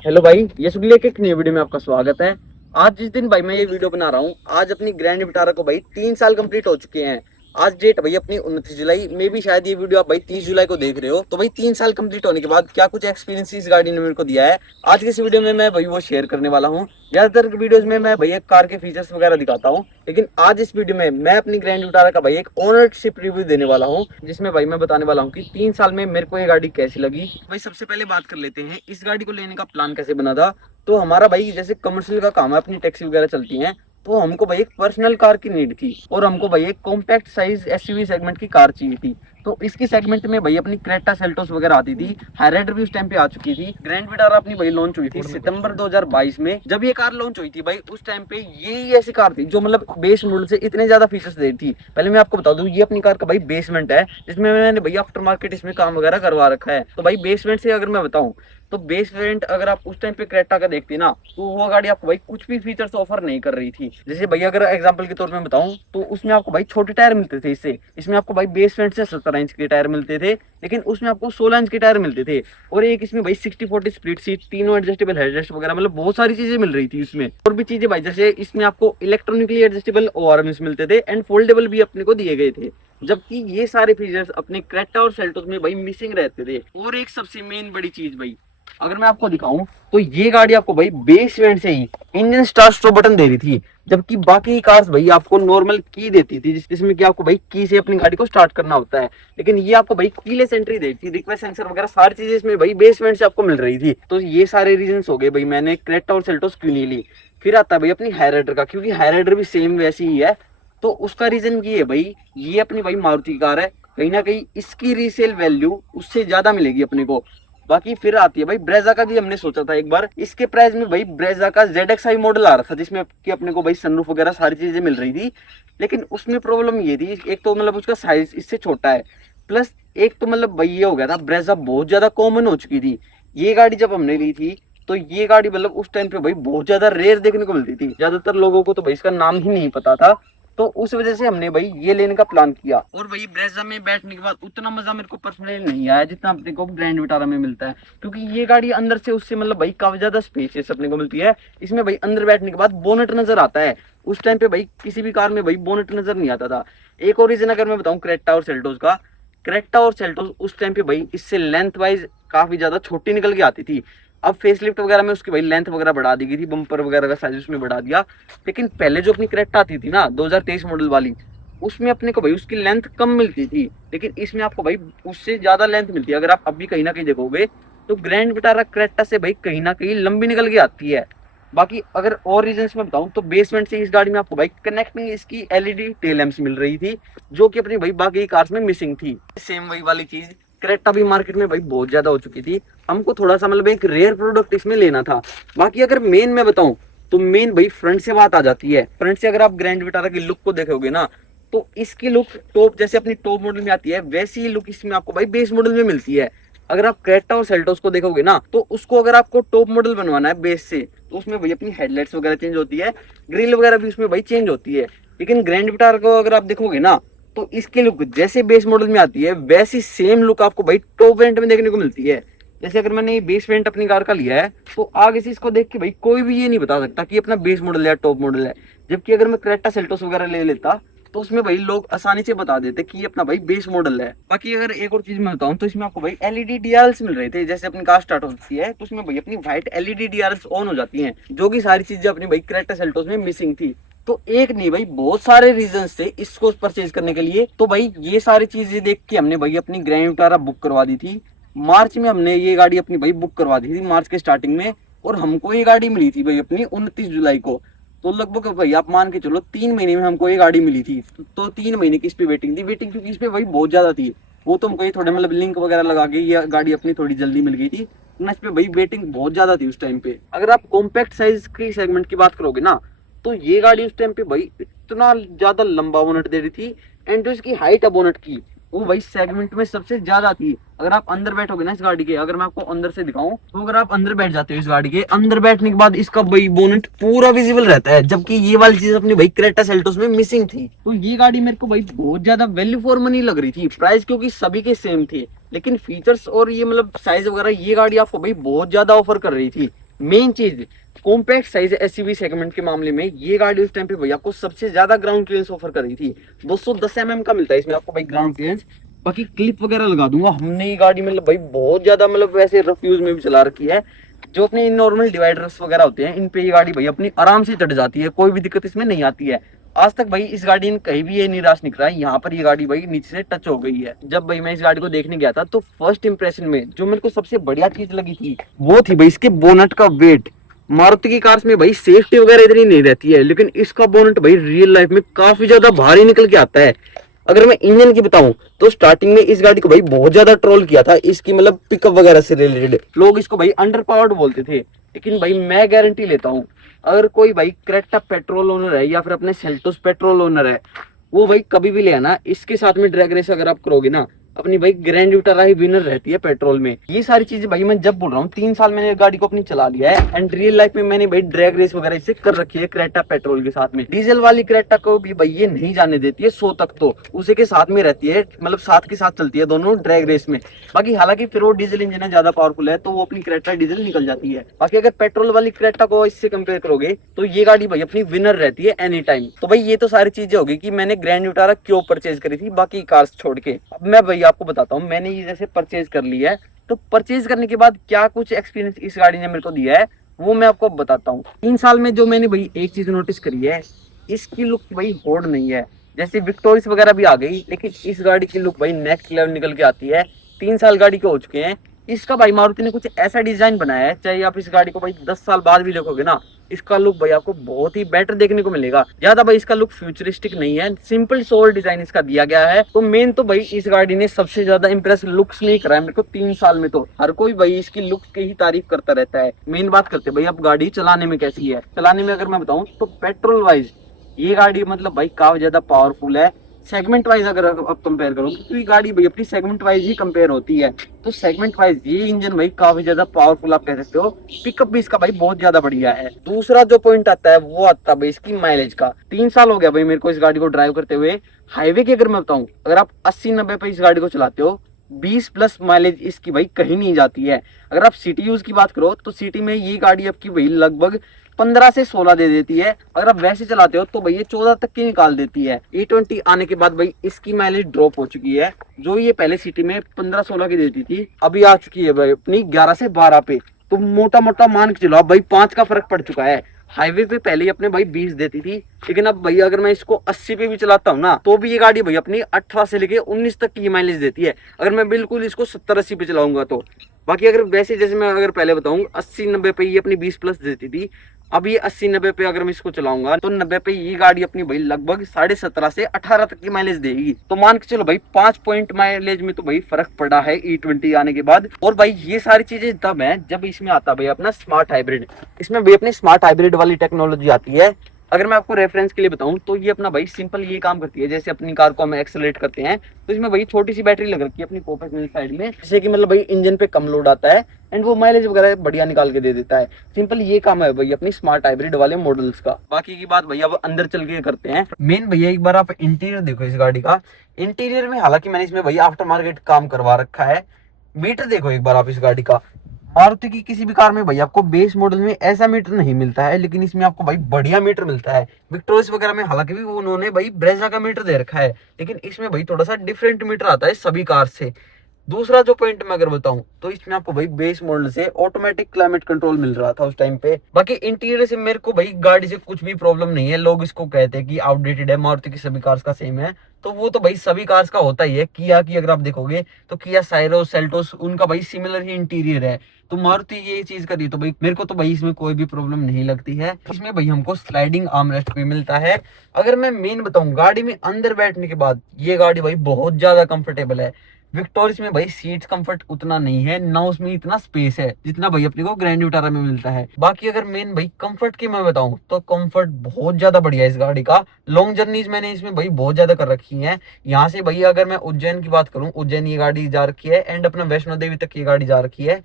Hello भाई, यश के एक नई वीडियो में आपका स्वागत है। आज जिस दिन भाई मैं ये वीडियो बना रहा हूँ, आज अपनी ग्रैंड विटारा को भाई 3 साल कंप्लीट हो चुके हैं। आज डेट भाई अपनी 29 जुलाई में भी, शायद ये वीडियो आप भाई 30 जुलाई को देख रहे हो। तो भाई 3 साल कंप्लीट होने के बाद क्या कुछ एक्सपीरियंस इस गाड़ी ने मेरे को दिया है, आज की इस वीडियो में मैं भाई वो शेयर करने वाला हूँ। ज्यादातर वीडियोस में मैं भाई एक कार के फीचर्स वगैरह दिखाता हूँ, लेकिन आज इस वीडियो में मैं अपनी ग्रैंड विटारा का भाई एक ओनरशिप रिव्यू देने वाला हूँ, जिसमें भाई मैं बताने वाला हूँ कि 3 साल में मेरे को ये गाड़ी कैसी लगी। भाई सबसे पहले बात कर लेते हैं इस गाड़ी को लेने का प्लान कैसे बना था। तो हमारा भाई जैसे कमर्शियल का काम है, अपनी टैक्सी वगैरह चलती हैं, तो हमको भाई एक पर्सनल कार की नीड थी और हमको भाई एक कॉम्पैक्ट साइज एसयूवी सेगमेंट की कार चाहिए थी। तो इसकी सेगमेंट में भाई अपनी क्रेटा सेल्टोस वगैरह आती थी, हाईराइडर भी उस टाइम पे आ चुकी थी। ग्रैंड विटारा अपनी भाई लॉन्च हुई थी सितंबर 2022 में। जब ये कार लॉन्च हुई थी भाई, उस टाइम पे यही ऐसी कार थी जो मतलब बेस मॉडल से इतने ज्यादा फीचर्स दे रही थी। पहले मैं आपको बता दूं, ये अपनी कार का भाई बेसमेंट है, जिसमें मैंने भाई आफ्टर मार्केट इसमें काम वगैरह करवा रखा है। तो भाई बेसमेंट से अगर मैं बताऊं, तो बेस वेरिएंट अगर आप उस टाइम पे क्रेटा का देखते ना, तो वो गाड़ी आपको भाई कुछ भी फीचर्स ऑफर नहीं कर रही थी। जैसे भाई अगर एग्जांपल के तौर पे बताऊं, तो उसमें आपको भाई छोटे टायर मिलते थे। इसमें आपको भाई बेस वेरिएंट से 17 इंच के टायर मिलते थे, लेकिन उसमें आपको 16 इंच के टायर मिलते थे। और एक इसमें भाई 60/40 स्प्लिट सीट, तीनों एडजस्टेबल हेडरेस्ट वगैरह, मतलब बहुत सारी चीजें मिल रही थी इसमें। और भी चीजें भाई, जैसे इसमें आपको इलेक्ट्रॉनिकली एडजस्टेबल ओआरएम्स मिलते थे एंड फोल्डेबल भी अपने को दिए गए थे, जबकि ये सारे फीचर्स अपने क्रेटा और सेल्टोस में भाई मिसिंग रहते थे। और एक सबसे मेन बड़ी चीज भाई, अगर मैं आपको दिखाऊं, तो ये गाड़ी आपको भाई बेस वेरिएंट से ही इंजन स्टार्ट स्टॉप बटन दे रही थी, जबकि बाकी कार्स भाई आपको नॉर्मल की देती थी, जिसमें कि आपको भाई की से अपनी गाड़ी को स्टार्ट करना होता है। लेकिन ये आपको भाई कीलेस एंट्री दे रही थी, रिक्वेस्ट सेंसर वगैरह सारी चीजें इसमें भाई बेस वेरिएंट से आपको मिल रही थी। तो ये सारे रीजंस हो गए भाई मैंने क्रेटा और सेल्टोस क्यों नहीं ली। फिर आता है भाई अपनी हाईराइडर का, क्योंकि हाईराइडर भी सेम वैसी ही है। तो उसका रीजन ये है भाई, ये अपनी भाई मारुति कार है, कहीं ना कहीं इसकी रीसेल वैल्यू उससे ज्यादा मिलेगी अपने को। बाकी फिर आती है भाई ब्रेजा का, भी हमने सोचा था एक बार इसके प्राइस में भाई ब्रेजा का ZXi मॉडल आ रहा था, जिसमें कि अपने को भाई सनरूफ वगैरह सारी चीजें मिल रही थी। लेकिन उसमें प्रॉब्लम ये थी, एक तो मतलब उसका साइज इससे छोटा है, प्लस एक तो मतलब भाई ये हो गया था, ब्रेजा बहुत ज्यादा कॉमन हो चुकी थी। ये गाड़ी जब हमने ली थी, तो ये गाड़ी मतलब उस टाइम पे भाई बहुत ज्यादा रेयर देखने को मिलती थी, ज्यादातर लोगों को तो भाई इसका नाम ही नहीं पता था। तो उस वजह से हमने भाई ये लेने का प्लान किया। और भाई ब्रेजा में बैठने के बाद उतना मजा मेरे को पर्सनली नहीं आया जितना अपने को ग्रैंड विटारा में मिलता है, क्योंकि ये गाड़ी अंदर से उससे मतलब भाई काफी ज्यादा स्पेशियस अपने को मिलती है। इसमें भाई अंदर बैठने के बाद बोनट नजर आता है, उस टाइम पे भाई किसी भी कार में भाई बोनट नजर नहीं आता था। एक और रीजन अगर मैं बताऊं क्रेटा और सेल्टोस का, क्रेटा और सेल्टोस उस टाइम पे भाई इससे लेंथ वाइज काफी ज्यादा छोटी निकल के आती थी। अब फेसलिफ्ट वगैरह में उसकी भाई लेंथ वगैरह बढ़ा दी गई थी, बम्पर वगैरह का साइज उसमें बढ़ा दिया। लेकिन पहले जो अपनी क्रेटा आती थी ना 2023 मॉडल वाली, उसमें अपने को भाई उसकी लेंथ कम मिलती थी, लेकिन इसमें आपको भाई उससे ज्यादा लेंथ मिलती है। अगर आप अभी कहीं ना कहीं देखोगे, तो ग्रैंड विटारा क्रेटा से भाई कहीं ना कहीं लंबी निकल के आती है। बाकी अगर और रीजंस में बताऊं, तो बेसमेंट से इस गाड़ी में आपको भाई कनेक्टिंग इसकी एलईडी टेल लैंप्स मिल रही थी, जो कि अपनी भाई बाकी कार्स में मिसिंग थी। सेम वही वाली चीज क्रेटा भी मार्केट में भाई बहुत ज्यादा हो चुकी थी, हमको थोड़ा सा मतलब एक रेयर प्रोडक्ट इसमें लेना था। बाकी अगर मेन में बताऊं, तो मेन भाई फ्रंट से बात आ जाती है। फ्रंट से अगर आप ग्रैंड विटारा की लुक को देखोगे ना, तो इसकी लुक टॉप जैसे अपनी टॉप मॉडल में आती है, वैसी ही लुक इसमें आपको भाई बेस मॉडल में मिलती है। अगर आप क्रेटा और सेल्टोस को देखोगे ना, तो उसको अगर आपको टॉप मॉडल बनवाना है बेस से, तो उसमें भाई अपनी हेडलाइट्स वगैरह चेंज होती है, ग्रिल वगैरह भी उसमें भाई चेंज होती है। लेकिन ग्रैंड विटारा को अगर आप देखोगे ना, तो इसकी लुक जैसे बेस मॉडल में आती है, वैसी सेम लुक आपको भाई टॉप वेरिएंट में देखने को मिलती है। जैसे अगर मैंने ये बेस वेरिएंट अपनी कार का लिया है, तो आगे से इसको देख के भाई कोई भी ये नहीं बता सकता कि अपना बेस मॉडल है या टॉप मॉडल है। जबकि अगर मैं क्रेटा सेल्टोस वगैरह ले लेता, तो उसमें भाई लोग आसानी से बता देते कि ये अपना भाई बेस मॉडल है। बाकी अगर एक और चीज मैं बताऊं, तो इसमें आपको भाई एलईडी डीआरएल्स मिल रहे थे। जैसे अपनी कार स्टार्ट होती है, तो उसमें भाई अपनी व्हाइट एलईडी डीआरएल्स ऑन हो जाती हैं, जो कि सारी चीजें अपनी भाई क्रेटा सेल्टोस में मिसिंग थी। तो एक नहीं भाई, बहुत सारे रीजन थे इसको परचेज करने के लिए। तो भाई ये सारी चीजें देख के हमने भाई अपनी ग्रैंड विटारा बुक करवा दी थी। मार्च में हमने ये गाड़ी अपनी भाई बुक करवा दी थी, मार्च के स्टार्टिंग में। और हमको ये गाड़ी मिली थी भाई अपनी 29 जुलाई को। तो लगभग भाई आप मान के चलो 3 महीने में हमको ये गाड़ी मिली थी। तो 3 महीने की इस पे वेटिंग थी, वेटिंग क्योंकि इस पे भाई बहुत ज्यादा थी। वो तो हमको ये थोड़े मतलब लिंक वगैरह लगा के ये गाड़ी अपनी थोड़ी जल्दी मिल गई थी, ना इस पे भाई वेटिंग बहुत ज्यादा थी उस टाइम पे। अगर आप कॉम्पैक्ट साइज की सेगमेंट की बात करोगे ना, तो ये गाड़ी उस टाइम पे भाई इतना ज्यादा लंबा बोनट दे रही थी, एंड जो इसकी हाइट है बोनट की, वो भाई सेगमेंट में सबसे ज्यादा थी। अगर आप अंदर बैठोगे ना इस गाड़ी के, अगर मैं आपको अंदर से दिखाऊं, तो अगर आप अंदर बैठ जाते हो इस गाड़ी के, अंदर बैठने के बाद इसका भाई बोनेट पूरा विजिबल रहता है, जबकि ये वाली चीज अपनी भाई क्रेटा सेल्टोस में मिसिंग थी। तो ये गाड़ी मेरे को भाई बहुत ज्यादा वैल्यू फॉर मनी लग रही थी। प्राइस क्योंकि सभी के सेम थे, लेकिन फीचर्स और ये मतलब साइज वगैरह ये गाड़ी आपको भाई बहुत ज्यादा ऑफर कर रही थी। मेन चीज कॉम्पैक्ट साइज एसयूवी सेगमेंट के मामले में ये गाड़ी उस टाइम पे भाई आपको सबसे ज्यादा ग्राउंड क्लियरेंस ऑफर कर रही थी। 210 का मिलता है इसमें आपको भाई ग्राउंड क्लियरेंस। बाकी क्लिप वगैरह लगा दूंगा, हमने ये गाड़ी मतलब भाई बहुत ज्यादा मतलब वैसे रफ यूज में भी चला रखी है। जो अपने नॉर्मल डिवाइडर्स वगैरह होते हैं इन पे ये गाड़ी भाई अपनी आराम से चढ़ जाती है, कोई भी दिक्कत इसमें नहीं आती है। आज तक भाई इस गाड़ी ने कहीं भी ये निराश निकला है, यहाँ पर ये गाड़ी भाई नीचे से टच हो गई है। जब भाई मैं इस गाड़ी को देखने गया था तो फर्स्ट इंप्रेशन में जो मेरे को सबसे बढ़िया चीज लगी थी वो थी भाई इसके बोनट का वेट। मारुति की कार्स में भाई सेफ्टी वगैरह इतनी नहीं रहती है, लेकिन इसका बोनट भाई रियल लाइफ में काफी ज्यादा भारी निकल के आता है। अगर मैं इंजन की बताऊं तो स्टार्टिंग में इस गाड़ी को भाई बहुत ज्यादा ट्रोल किया था इसकी मतलब पिकअप वगैरह से रिलेटेड। लोग इसको भाई अंडर पावर्ड बोलते थे, लेकिन भाई मैं गारंटी लेता हूँ अगर कोई भाई क्रेटा पेट्रोल ओनर है या फिर अपने सेल्टोस पेट्रोल ओनर है, वो भाई कभी भी ले आना इसके साथ में ड्रैग रेस अगर आप करोगे ना, अपनी भाई ग्रैंड विटारा ही विनर रहती है पेट्रोल में। ये सारी चीजें भाई मैं जब बोल रहा हूँ 3 साल मैंने गाड़ी को अपनी चला लिया है एंड रियल लाइफ में मैंने भाई ड्रैग रेस वगैरह इससे कर रखी है क्रेटा पेट्रोल के साथ में। डीजल वाली क्रेटा को भी भाई ये नहीं जाने देती है 100 तक, तो उसी के साथ में रहती है, मतलब साथ के साथ चलती है दोनों ड्रैग रेस में। बाकी हालांकि फिर वो डीजल इंजन है ज्यादा पावरफुल है तो वो अपनी क्रेटा डीजल निकल जाती है। बाकी अगर पेट्रोल वाली क्रेटा को इससे कंपेयर करोगे तो ये गाड़ी भाई अपनी विनर रहती है एनी टाइम। तो भाई ये तो सारी चीजें होगी कि मैंने ग्रैंड विटारा क्यों परचेज करी थी बाकी कार्स छोड़ के। अब मैं भाई आपको बताता हूँ मैंने ये जैसे परचेज कर लिया है तो परचेज करने के बाद क्या कुछ एक्सपीरियंस इस गाड़ी ने मेरे को दिया है वो मैं आपको बताता हूँ। 3 साल में जो मैंने भाई एक चीज नोटिस करी है, इसकी लुक भाई होड़ नहीं है। जैसे विक्टोरियस वगैरह भी आ गई, लेकिन इस गाड़ी की लुक भाई नेक्स्ट लेवल निकल के आती है। 3 साल गाड़ी के हो चुके हैं, इसका भाई मारुति ने कुछ ऐसा डिजाइन बनाया है, चाहे आप इस गाड़ी को भाई 10 साल बाद भी देखोगे ना, इसका लुक भाई आपको बहुत ही बेटर देखने को मिलेगा। ज्यादा भाई इसका लुक फ्यूचरिस्टिक नहीं है, सिंपल सोल डिजाइन इसका दिया गया है। तो मेन तो भाई इस गाड़ी ने सबसे ज्यादा इंप्रेस लुक्स नहीं करा है मेरे को 3 साल में। तो हर कोई भाई इसकी लुक्स की ही तारीफ करता रहता है। मेन बात करते भाई अब गाड़ी चलाने में कैसी है। चलाने में अगर मैं बताऊं तो पेट्रोल वाइज ये गाड़ी मतलब भाई काफी ज्यादा पावरफुल है। सेगमेंट वाइज अगर आप कंपेयर करो तो ये गाड़ी भाई अपनी सेगमेंट वाइज ही कंपेयर होती है, तो सेगमेंट वाइज ये इंजन भाई काफी ज्यादा पावरफुल आप कह सकते हो। पिकअप भी इसका भाई बहुत ज्यादा बढ़िया है। दूसरा जो पॉइंट आता है वो आता है भाई इसकी माइलेज का। 3 साल हो गया भाई मेरे को इस गाड़ी को ड्राइव करते हुए। हाईवे की अगर मैं बताऊं अगर आप 80-90 पे इस गाड़ी को चलाते हो 20 प्लस माइलेज इसकी भाई कहीं नहीं जाती है। अगर आप सिटी यूज की बात करो तो सिटी में ये गाड़ी आपकी भाई लगभग 15 से 16 दे देती है। अगर आप वैसे चलाते हो तो भाई ये 14 तक की निकाल देती है। E20 आने के बाद भाई इसकी माइलेज ड्रॉप हो चुकी है। जो ये पहले सिटी में 15-16 की देती थी अभी आ चुकी है भाई अपनी 11 से 12 पे। तो मोटा मोटा मान के चलो भाई 5 का फर्क पड़ चुका है। हाईवे पे पहले ही अपने भाई 20 देती थी, लेकिन अब भैया अगर मैं इसको 80 पे भी चलाता हूँ ना तो भी ये गाड़ी भाई अपनी 18 से लेके 19 तक की माइलेज देती है, अगर मैं बिल्कुल इसको 70-80 पे चलाऊंगा तो। बाकी अगर वैसे जैसे मैं अगर पहले बताऊं 80-90 पे ये अपनी 20 प्लस देती थी, अब ये 80-90 पे अगर मैं इसको चलाऊंगा तो 90 पे ये गाड़ी अपनी भाई लगभग 17.5 से 18 तक की माइलेज देगी। तो मान के चलो भाई 5 पॉइंट माइलेज में तो भाई फर्क पड़ा है E20 आने के बाद। और भाई ये सारी चीजें तब है जब इसमें आता भाई अपना स्मार्ट हाइब्रिड। इसमें भाई अपनी स्मार्ट हाइब्रिड वाली टेक्नोलॉजी आती है। अगर मैं आपको रेफरेंस के लिए बताऊं तो ये अपना भाई सिंपल ये काम करती है, जैसे अपनी कार को हम एक्सेलरेट करते हैं तो इसमें भाई छोटी सी बैटरी लग रखी है अपनी पॉकेट साइड में, जिससे कि मतलब भाई इंजन पे कम लोड आता है एंड वो माइलेज वगैरह बढ़िया निकाल के दे देता है। सिंपल ये काम है भाई अपनी स्मार्ट हाइब्रिड वाले मॉडल्स का। बाकी की बात भैया अब अंदर चल के करते हैं। मेन भैया एक बार आप इंटीरियर देखो इस गाड़ी का। इंटीरियर में हालांकि मैंने इसमें भैया आफ्टर मार्केट काम करवा रखा है। मीटर देखो एक बार आप इस गाड़ी का। मारुति की किसी भी कार में भाई आपको बेस मॉडल में ऐसा मीटर नहीं मिलता है, लेकिन इसमें आपको भाई बढ़िया मीटर मिलता है। विक्टोरियस वगैरह में हालांकि भी उन्होंने भाई ब्रेजा का मीटर दे रखा है, लेकिन इसमें भाई थोड़ा सा डिफरेंट मीटर आता है सभी कार से। दूसरा जो पॉइंट मैं अगर बताऊं तो इसमें आपको भाई बेस मॉडल से ऑटोमेटिक क्लाइमेट कंट्रोल मिल रहा था उस टाइम पे। बाकी इंटीरियर से मेरे को भाई गाड़ी से कुछ भी प्रॉब्लम नहीं है। लोग इसको कहते हैं कि आउटडेटेड है, मारुति की सभी कार्स का सेम है, तो वो तो भाई सभी कार्स का होता ही है। किया की अगर आप देखोगे तो किया साइरोस सेल्टोस उनका भाई सिमिलर ही इंटीरियर है। तो मारुति ये चीज करी तो भाई मेरे को तो भाई इसमें कोई भी प्रॉब्लम नहीं लगती है। इसमें भाई हमको स्लाइडिंग आर्मरेस्ट भी मिलता है। अगर मैं मेन बताऊं गाड़ी में अंदर बैठने के बाद ये गाड़ी भाई बहुत ज्यादा कंफर्टेबल है। विक्टोरियस में भाई सीट्स कंफर्ट उतना नहीं है, ना उसमें इतना स्पेस है जितना भाई अपने को ग्रैंड विटारा में मिलता है। बाकी अगर मेन भाई कंफर्ट की मैं बताऊं तो कंफर्ट बहुत ज्यादा बढ़िया है इस गाड़ी का। लॉन्ग जर्नीज मैंने इसमें भाई बहुत ज्यादा कर रखी है। यहाँ से भाई अगर मैं उज्जैन की बात करूं, उज्जैन ये गाड़ी जा रखी है एंड अपना वैष्णो देवी तक ये गाड़ी जा रखी है।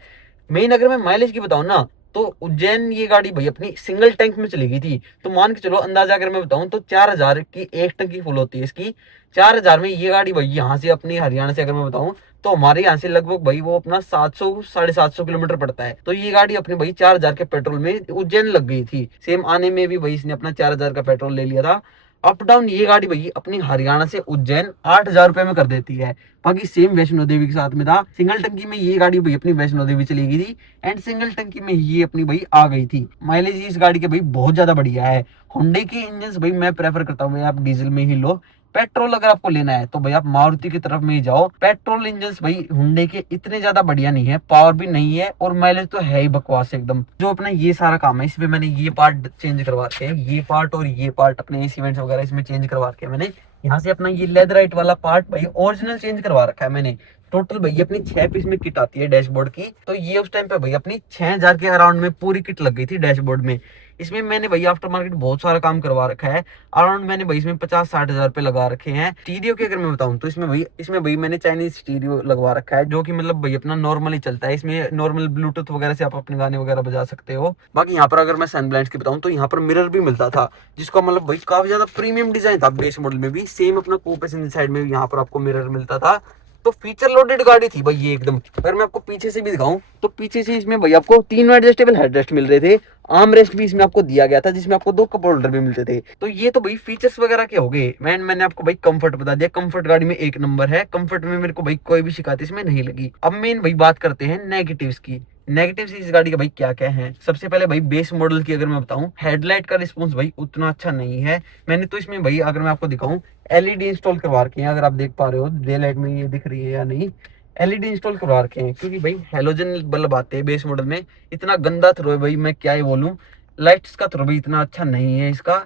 मेन अगर मैं माइलेज की बताऊं ना तो उज्जैन ये गाड़ी भाई अपनी सिंगल टैंक में चली गई थी, तो मान के चलो अंदाजा अगर मैं बताऊं तो 4000 की एक टंकी फुल होती है इसकी। 4000 में ये गाड़ी भाई यहाँ से अपनी हरियाणा से अगर मैं बताऊं तो हमारे यहाँ से लगभग भाई वो अपना 700 750 किलोमीटर पड़ता है। तो ये गाड़ी अपने भाई 4,000 के पेट्रोल में उज्जैन लग गई थी। सेम आने में भी भाई इसने अपना 4,000 का पेट्रोल ले लिया था। अप डाउन ये गाड़ी भाई अपनी हरियाणा से उज्जैन 8,000 रुपए में कर देती है। बाकी सेम वैष्णो देवी के साथ में था। सिंगल टंकी में ये गाड़ी भाई अपनी वैष्णो देवी चली गई थी एंड सिंगल टंकी में ये अपनी भाई आ गई थी। माइलेज इस गाड़ी के भाई बहुत ज्यादा बढ़िया है। होंडे के इंजन भाई मैं प्रेफर करता हूँ भाई आप डीजल में ही लो। पेट्रोल अगर आपको लेना है तो भाई आप मारुति की तरफ में ही जाओ। पेट्रोल इंजन भाई हुंडई के इतने ज्यादा बढ़िया नहीं है, पावर भी नहीं है और माइलेज तो है ही बकवास एकदम। जो अपना ये सारा काम है इसमें मैंने ये पार्ट चेंज करवा के, ये पार्ट और ये पार्ट अपने एसी वेंट्स वगैरह इसमें चेंज करवा के मैंने। यहाँ से अपना ये लेदराइट वाला पार्ट भाई ओरिजिनल चेंज करवा रखा है मैंने। टोटल भाई अपनी 6 पीस में किट आती है डैशबोर्ड की। तो ये उस टाइम पे भाई अपनी 6,000 के अराउंड में पूरी किट लग गई थी डैशबोर्ड में। इसमें मैंने भाई आफ्टर मार्केट बहुत सारा काम करवा रखा है। अराउंड मैंने भाई इसमें 50-60 हजार रुपए लगा रखे हैं। स्टीरियो की अगर मैं बताऊं तो इसमें भाई मैंने चाइनीज स्टीरियो लगवा रखा है, जो कि मतलब भाई अपना नॉर्मली चलता है। इसमें नॉर्मल ब्लूटूथ वगैरह से आप अपने गाने वगैरह बजा सकते हो। बाकी यहाँ पर अगर मैं सनब्लाइंड्स की बताऊं तो यहाँ पर मिरर भी मिलता था, जिसका मतलब भाई काफी ज्यादा प्रीमियम डिजाइन था। बेस मॉडल में भी सेम अपना कूपे साइड में यहाँ पर आपको मिरर मिलता था। तो फीचर लोडेड गाड़ी थी भाई ये एकदम। अगर मैं आपको पीछे से भी दिखाऊं तो पीछे से इसमें भाई आपको 3 एडजस्टेबल हेडरेस्ट मिल रहे थे। आर्म रेस्ट भी इसमें आपको दिया गया था, जिसमें आपको 2 कप होल्डर भी मिलते थे। तो ये तो भाई फीचर्स वगैरह के हो गए। मैंने आपको भाई कंफर्ट बता दिया, कंफर्ट गाड़ी में 1 नंबर है। कंफर्ट में मेरे को भाई कोई भी शिकायत इसमें नहीं लगी। अब मेन भाई बात करते हैं नेगेटिव्स की। नेगेटिव्स इस गाड़ी का भाई क्या क्या है। सबसे पहले भाई बेस मॉडल की अगर मैं बताऊं, हेडलाइट का रिस्पॉन्स भाई उतना अच्छा नहीं है। मैंने तो इसमें भाई अगर मैं आपको दिखाऊं एलईडी इंस्टॉल करवा रखे हैं। अगर आप देख पा रहे हो डे लाइट में ये दिख रही है या नहीं, एलईडी इंस्टॉल करवा रखे हैं। क्योंकि भाई हेलोजन बल्ब आते हैं बेस मॉडल में, इतना गंदा थ्रो है भाई मैं क्या ही बोलूं। लाइट्स का थ्रो भी इतना अच्छा नहीं है इसका।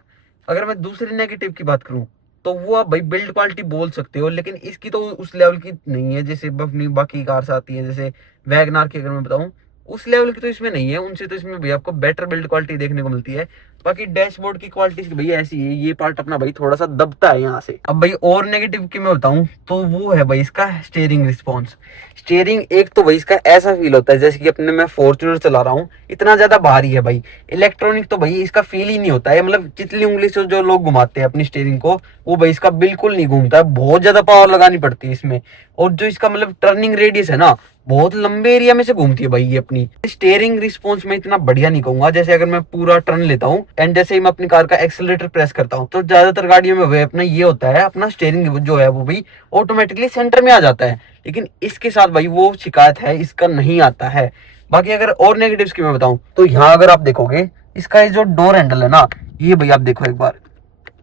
अगर मैं दूसरे नेगेटिव की बात करूं तो वो आप भाई बिल्ड क्वालिटी बोल सकते हो, लेकिन इसकी तो उस लेवल की नहीं है जैसे अपनी बाकी कार्स आती है। जैसे वैगनार की अगर मैं बताऊं उस लेवल की तो इसमें नहीं है। उनसे तो इसमें भाई आपको बेटर बिल्ड क्वालिटी देखने को मिलती है। बाकी डैशबोर्ड की क्वालिटी भाई ऐसी है, ये पार्ट अपना भाई थोड़ा सा दबता है यहाँ से। अब भाई और नेगेटिव की मैं बताऊं तो वो है भाई इसका स्टीयरिंग रिस्पॉन्स। स्टीयरिंग एक तो भाई इसका ऐसा फील होता है जैसे कि अपने मैं फॉर्च्यूनर चला रहा हूँ, इतना ज्यादा भारी है भाई। इलेक्ट्रॉनिक तो भाई इसका फील ही नहीं होता है। मतलब चितली उंगली से जो लोग घुमाते हैं अपनी स्टीयरिंग को, वो भाई इसका बिल्कुल नहीं घूमता है। बहुत ज्यादा पावर लगानी पड़ती है इसमें। और जो इसका मतलब टर्निंग रेडियस है ना, बहुत लंबे एरिया में से घूमती है भाई ये अपनी। स्टीयरिंग रिस्पॉन्स में इतना बढ़िया नहीं कहूंगा। जैसे अगर मैं पूरा टर्न लेता हूँ एंड जैसे ही मैं अपनी कार का एक्सेलरेटर प्रेस करता हूँ तो ज्यादातर गाड़ियों में वह अपना ये होता है, अपना स्टीयरिंग जो है वो भी ऑटोमेटिकली सेंटर में आ जाता है। लेकिन इसके साथ भाई वो शिकायत है, इसका नहीं आता है। बाकी अगर और नेगेटिव्स की मैं बताऊं तो यहाँ अगर आप देखोगे इसका जो डोर हैंडल है ना, ये भाई आप देखो एक बार,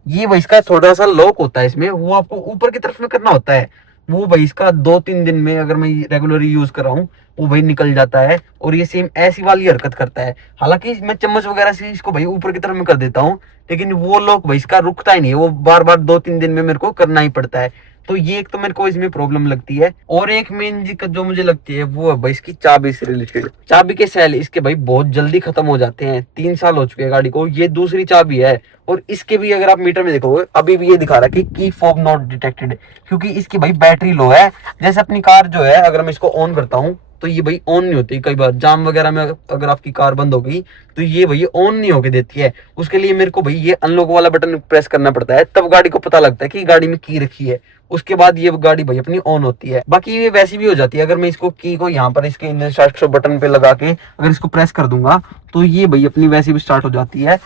ये भाई इसका थोड़ा सा लॉक होता है इसमें, वो आपको ऊपर की तरफ में करना होता है। वो भाई इसका 2-3 दिन में अगर मैं रेगुलरली यूज कर रहा हूँ वो भाई निकल जाता है। और ये सेम ऐसी वाली हरकत करता है। हालांकि मैं चम्मच वगैरह से इसको भाई ऊपर की तरफ में कर देता हूँ, लेकिन वो लॉक भाई इसका रुकता ही नहीं है। वो बार बार 2-3 दिन में मेरे को करना ही पड़ता है। तो ये एक तो मेरे को इसमें प्रॉब्लम लगती है। और एक मेन दिक्कत जो मुझे लगती है वो है भाई इसकी चाबी से रिलेटेड। चाबी के सेल इसके भाई बहुत जल्दी खत्म हो जाते हैं। 3 साल हो चुके हैं गाड़ी को, ये दूसरी चाबी है। और इसके भी अगर आप मीटर में देखोगे अभी भी ये दिखा रहा है कि की फॉब नॉट डिटेक्टेड, क्योंकि इसकी भाई बैटरी लो है। जैसे अपनी कार जो है अगर मैं इसको ऑन करता हूँ तो ये भाई ऑन नहीं होती। कई बार जाम वगैरह में अगर आपकी कार बंद हो गई तो ये भाई ऑन नहीं होके देती है। उसके लिए मेरे को भाई ये अनलॉक वाला बटन प्रेस करना पड़ता है, तब गाड़ी को पता लगता है कि गाड़ी में की रखी है। उसके बाद ये गाड़ी भाई अपनी ऑन होती है। बाकी ये वैसी भी हो जाती है। अगर मैं इसको की को यहाँ पर इसके इंजन स्टार्ट बटन पे लगा के अगर इसको प्रेस कर दूंगा तो ये भाई अपनी वैसी भी स्टार्ट हो जाती है।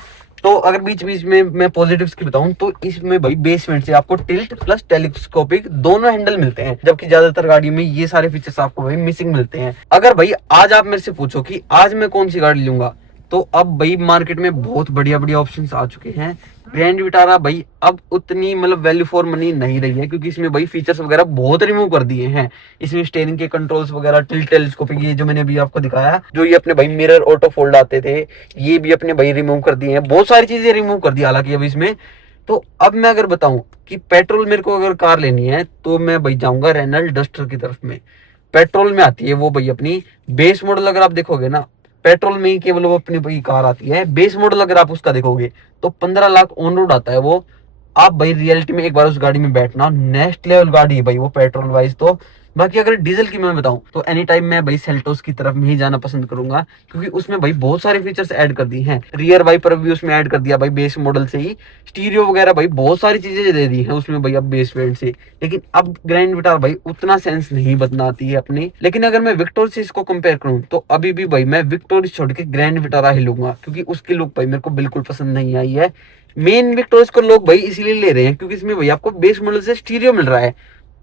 तो अगर बीच बीच में मैं पॉजिटिव्स की बताऊं तो इसमें भाई बेसमेंट से आपको टिल्ट प्लस टेलीस्कोपिक दोनों हैंडल मिलते हैं, जबकि ज्यादातर गाड़ियों में ये सारे फीचर्स आपको भाई मिसिंग मिलते हैं। अगर भाई आज आप मेरे से पूछो कि आज मैं कौन सी गाड़ी लूंगा, तो अब भाई मार्केट में बहुत बढ़िया बढ़िया ऑप्शंस आ चुके हैं। ग्रैंड विटारा भाई अब उतनी मतलब वैल्यू फॉर मनी नहीं रही है, क्योंकि इसमें भाई फीचर्स वगैरह बहुत रिमूव कर दिए हैं। इसमें स्टीयरिंग के कंट्रोल्स वगैरह, टिल्ट टेलीस्कोपिक, ये जो मैंने अभी आपको दिखाया, जो ये अपने भाई मिरर ऑटो फोल्ड आते थे, ये भी अपने भाई रिमूव कर दिए हैं। बहुत सारी चीजें रिमूव कर दी हालांकि अब इसमें। तो अब मैं अगर बताऊं कि पेट्रोल मेरे को अगर कार लेनी है तो मैं भाई जाऊंगा रेनॉल्ट डस्टर की तरफ में। पेट्रोल में आती है वो भाई अपनी बेस मॉडल। अगर आप देखोगे ना पेट्रोल में ही केवल वो अपनी भाई कार आती है। बेस मॉडल अगर आप उसका देखोगे तो 15 लाख ऑन रोड आता है वो। आप भाई रियलिटी में एक बार उस गाड़ी में बैठना, नेक्स्ट लेवल गाड़ी है भाई वो पेट्रोल वाइज। तो बाकी अगर डीजल की मैं बताऊं तो एनी टाइम मैं भाई सेल्टोस की तरफ में ही जाना पसंद करूंगा, क्योंकि उसमें भाई बहुत सारे फीचर्स ऐड कर दिए हैं। रियर वाइपर भी उसमें ऐड कर दिया भाई बेस मॉडल से ही, स्टीरियो वगैरह भाई बहुत सारी चीजें दे दी हैं उसमें भाई अब बेस वेरिएंट से। लेकिन अब ग्रैंड विटारा भाई उतना सेंस नहीं बताती है अपनी। लेकिन अगर मैं विक्टोर से इसको कंपेयर करूं तो अभी भी भाई मैं विक्टोर छोड़ के ग्रैंड विटारा ही लूंगा, क्योंकि उसकी लुक भाई मेरे को बिल्कुल पसंद नहीं आई है। मेन विक्टोर को लोग भाई इसीलिए ले रहे हैं क्योंकि इसमें भाई आपको बेस मॉडल से स्टीरियो मिल रहा है।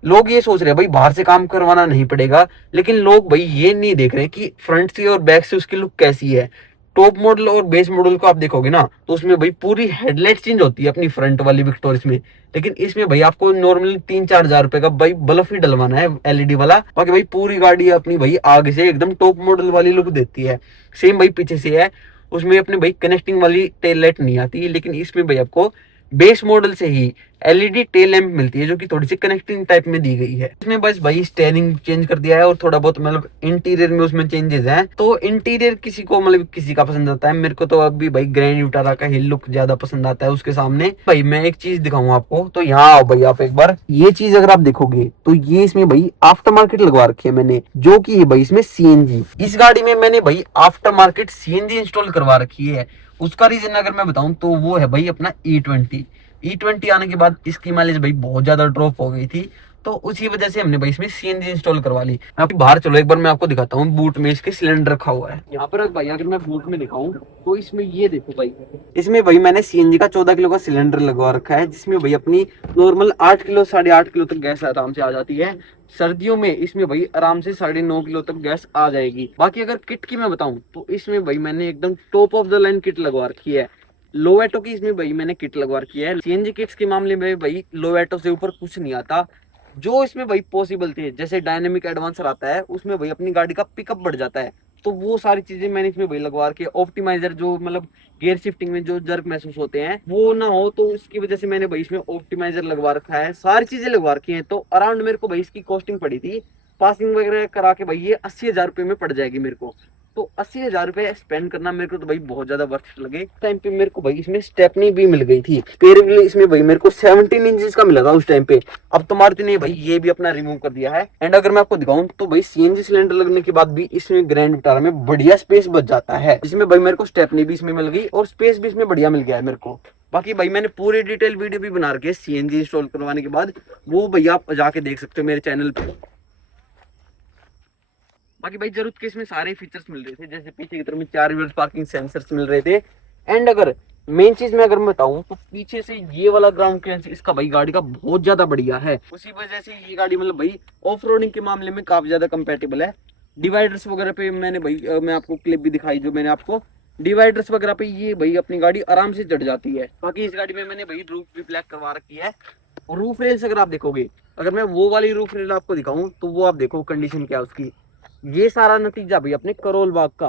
लोग ये सोच रहे हैं भाई बाहर से काम करवाना नहीं पड़ेगा, लेकिन लोग भाई ये नहीं देख रहे कि फ्रंट से और बैक से उसकी लुक कैसी है। टॉप मॉडल और बेस मॉडल को आप देखोगे ना तो उसमें भाई पूरी हेडलाइट चेंज होती है अपनी फ्रंट वाली विक्टोरियस में, लेकिन इसमें भाई आपको नॉर्मली 3-4 हजार रुपए का भाई बल्ब ही डलवाना है एलईडी वाला। बाकी भाई पूरी गाड़ी अपनी भाई आगे से एकदम टॉप मॉडल वाली लुक देती है। सेम भाई पीछे से है, उसमें अपने भाई कनेक्टिंग वाली टेल लाइट नहीं आती है, लेकिन इसमें भाई आपको बेस मॉडल से ही एलईडी टेल लैंप मिलती है जो कि थोड़ी सी कनेक्टिंग टाइप में दी गई है। इसमें बस भाई स्टेयरिंग चेंज कर दिया है और थोड़ा बहुत मतलब इंटीरियर में उसमें चेंजेस हैं। तो इंटीरियर किसी को मतलब किसी का पसंद आता है, मेरे को तो अभी भाई ग्रैंड विटारा का ही लुक ज्यादा पसंद आता है उसके सामने। भाई मैं एक चीज दिखाऊंगा आपको, तो यहाँ आओ भाई आप एक बार, ये चीज अगर आप देखोगे तो ये इसमें भाई आफ्टर मार्केट लगवा रखी है मैंने, जो की है भाई इसमें सीएनजी। इस गाड़ी में मैंने भाई आफ्टर मार्केट सीएनजी इंस्टॉल करवा रखी है। उसका रीजन अगर मैं बताऊं तो वो है भाई अपना E20 आने के बाद इसकी माइलेज भाई बहुत ज्यादा ड्रॉप हो गई थी, तो उसी वजह से हमने भाई इसमें सीएनजी इंस्टॉल करवा ली। आप बाहर चलो एक बार मैं आपको दिखाता हूँ, बूट में इसके सिलेंडर रखा हुआ है। यहाँ पर भाई अगर मैं बूट में दिखाऊं तो इसमें ये देखो भाई, इसमें भाई मैंने सीएनजी का 14 किलो का सिलेंडर लगवा रखा है, जिसमें भाई अपनी नॉर्मल 8 किलो 8.5 किलो तक गैस आराम से आ जाती है। सर्दियों में इसमें भाई आराम से 9.5 किलो तक गैस आ जाएगी। बाकी अगर किट की मैं बताऊं तो इसमें भाई मैंने एकदम top of the line kit लगवा रखी है। लो एटो की इसमें भाई मैंने किट लगवा रखी है। सीएनजी किट्स के मामले में भाई लो एटो से ऊपर कुछ नहीं आता। जो इसमें भाई पॉसिबल थे, जैसे डायनेमिक एडवांसर आता है उसमें भाई अपनी गाड़ी का पिकअप बढ़ जाता है, तो वो सारी चीजें मैंने इसमें भाई लगवा रखी है। ऑप्टिमाइजर जो मतलब गियर शिफ्टिंग में जो जर्क महसूस होते हैं वो ना हो, तो इसकी वजह से मैंने भाई इसमें ऑप्टिमाइजर लगवा रखा है। सारी चीजें लगवा रखी हैं। तो अराउंड मेरे को भाई इसकी कॉस्टिंग पड़ी थी पासिंग वगैरह करा के भाई ये 80,000 रुपये में पड़ जाएगी मेरे को। तो 80,000 रुपये स्पेंड करना मेरे को तो भाई बहुत ज्यादा वर्थ लगे। टाइम पे मेरे को भाई इसमें स्टेपनी भी मिल गई थी, स्पेयर व्हील इसमें भाई मेरे को 17 इंचेस का मिला था उस टाइम पे। अब तो मारुति ने भाई ये भी अपना रिमूव कर दिया है। एंड अगर मैं आपको दिखाऊं तो भाई सीएनजी सिलेंडर लगने के बाद भी इसमें ग्रैंड विटारा में बढ़िया स्पेस बच जाता है। इसमें भाई मेरे को स्टेपनी भी इसमें मिल गई और स्पेस भी इसमें बढ़िया मिल गया है मेरे को। बाकी भाई मैंने पूरी डिटेल वीडियो भी बना रखी है सीएनजी इंस्टॉल करवाने के बाद, वो भैया आप जाके देख सकते हो मेरे चैनल पे। बाकी भाई जरूरत के इसमें सारे फीचर्स मिल रहे थे, जैसे पीछे की तरफ में 4 रिवर्स पार्किंग सेंसर्स मिल रहे थे। एंड अगर मेन चीज में अगर मैं बताऊं तो पीछे से ये वाला ग्राउंड क्लियरेंस इसका भाई गाड़ी का बहुत ज्यादा बढ़िया है। उसी वजह से ये गाड़ी मतलब भाई ऑफ रोडिंग के मामले में काफी ज्यादा कंपेटेबल है। डिवाइडर्स वगैरह पे मैंने भाई मैं आपको क्लिप भी दिखाई जो मैंने आपको, डिवाइडर्स वगैरह पे ये भाई अपनी गाड़ी आराम से चढ़ जाती है। बाकी इस गाड़ी में मैंने भाई रूफ भी ब्लैक करवा रखी है। और रूफ रेल्स अगर आप देखोगे, अगर मैं वो वाली रूफ रेल आपको दिखाऊं तो वो आप देखो कंडीशन क्या है उसकी। ये सारा नतीजा भाई अपने करोल बाग का।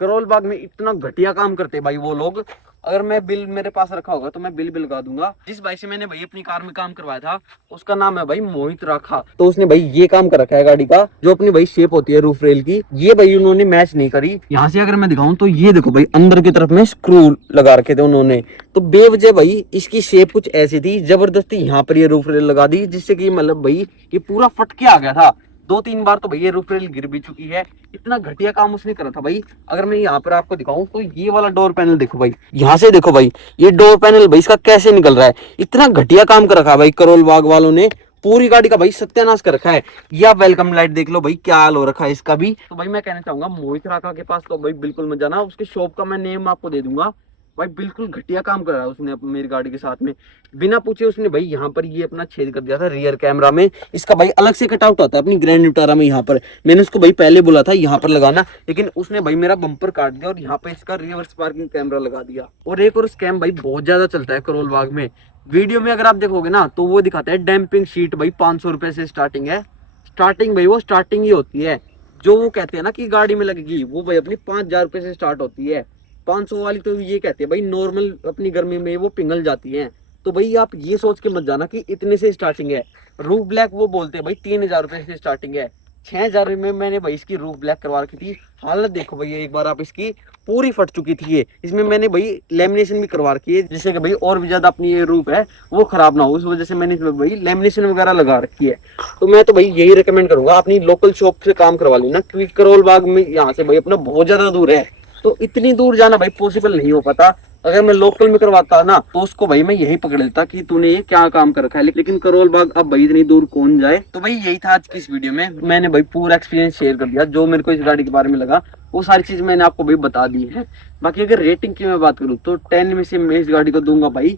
करोल बाग में इतना घटिया काम करते भाई वो लोग। अगर मैं बिल मेरे पास रखा होगा तो मैं बिल भी लगा दूंगा। जिस भाई से मैंने भाई अपनी कार में काम करवाया था उसका नाम है भाई मोहित राखा, तो उसने भाई ये काम कर रखा है गाड़ी का, जो अपनी भाई शेप होती है रूफ रेल की, ये भाई उन्होंने मैच नहीं करी। यहाँ से अगर मैं दिखाऊं तो ये देखो भाई अंदर की तरफ में स्क्रू लगा रखे थे उन्होंने, तो बेवजह भाई इसकी शेप कुछ ऐसी थी, जबरदस्ती यहाँ पर ये रूफ रेल लगा दी, जिससे कि मतलब भाई ये पूरा फट के आ गया था। 2-3 बार तो भाई ये रूफ रेल गिर भी चुकी है। इतना घटिया काम उसने करा था भाई। अगर मैं यहाँ पर आपको दिखाऊं तो ये वाला डोर पैनल देखो भाई, यहाँ से देखो भाई ये डोर पैनल भाई इसका कैसे निकल रहा है। इतना घटिया काम कर रखा है भाई करोल बाग वालों ने, पूरी गाड़ी का भाई सत्यानाश कर रखा है। या वेलकम लाइट देख लो भाई क्या हाल हो रखा है इसका भी। तो भाई मैं कहना चाहूंगा मोहित राका के पास तो भाई बिल्कुल मत जाना, उसके शॉप का मैं नेम आपको दे दूंगा। भाई बिल्कुल घटिया काम कर रहा है उसने मेरी गाड़ी के साथ में। बिना पूछे उसने भाई यहाँ पर ये अपना छेद कर दिया था रियर कैमरा में। इसका भाई अलग से कटआउट आता है अपनी ग्रैंड विटारा में। यहाँ पर मैंने उसको भाई पहले बोला था यहाँ पर लगाना, लेकिन उसने भाई मेरा बम्पर काट दिया और यहाँ पर इसका रिवर्स पार्किंग कैमरा लगा दिया। और एक और स्कैम भाई बहुत ज्यादा चलता है करोल बाग में। वीडियो में अगर आप देखोगे ना तो वो दिखाता है डैम्पिंग शीट भाई 500 रुपए से स्टार्टिंग है। स्टार्टिंग भाई वो स्टार्टिंग ही होती है। जो वो कहते हैं ना कि गाड़ी में लगेगी, वो भाई अपनी 5,000 रुपए से स्टार्ट होती है। 500 वाली तो ये कहते हैं भाई नॉर्मल अपनी गर्मी में वो पिघल जाती हैं। तो भाई आप ये सोच के मत जाना कि इतने से स्टार्टिंग है। रूफ ब्लैक वो बोलते हैं भाई 3,000 रुपए से स्टार्टिंग है। 6,000 में मैंने भाई इसकी रूफ ब्लैक करवा रखी थी। हालत देखो भैया एक बार आप इसकी, पूरी फट चुकी थी ये। इसमें मैंने भाई लेमिनेशन भी करवा रखी है, जिससे कि भाई और भी ज्यादा अपनी ये रूफ है वो खराब ना हो, उस वजह से मैंने इसमें भाई लेमिनेशन वगैरह लगा रखी है। तो मैं तो भाई यही रिकमेंड करूंगा अपनी लोकल शॉप से काम करवा लेना, क्योंकि करोल बाग में यहाँ से भाई अपना बहुत ज्यादा दूर है, तो इतनी दूर जाना भाई पॉसिबल नहीं हो पाता। अगर मैं लोकल में करवाता ना तो उसको भाई मैं यही पकड़ लेता कि तूने ये क्या काम कर रखा है, लेकिन करोल बाग अब भाई इतनी दूर कौन जाए। तो भाई यही था आज की इस वीडियो में, मैंने भाई पूरा एक्सपीरियंस शेयर कर दिया, जो मेरे को इस गाड़ी के बारे में लगा वो सारी चीज मैंने आपको भाई बता दी है। बाकी अगर रेटिंग की मैं बात करूँ तो 10 में से मैं इस गाड़ी को दूंगा भाई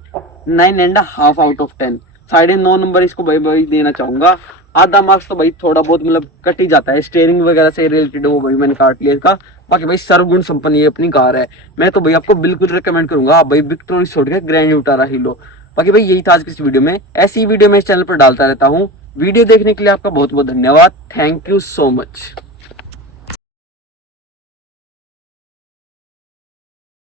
9.5 आउट ऑफ 10। 9.5 नंबर इसको भाई देना चाहूंगा। आधा मार्क्स तो भाई थोड़ा बहुत मतलब कट ही जाता है, स्टीयरिंग वगैरह से रिलेटेड वो भाई मैंने काट लिया इसका। बाकी भाई सर्वगुण संपन्न ये अपनी कार है, मैं तो भाई आपको बिल्कुल रिकमेंड करूंगा आप भाई विक्टोरिया छोड़ के ग्रैंड विटारा ही लो। बाकी भाई यही था आज की इस वीडियो में, ऐसी वीडियो मैं इस चैनल पर डालता रहता हूँ। वीडियो देखने के लिए आपका बहुत बहुत धन्यवाद। Thank you so much.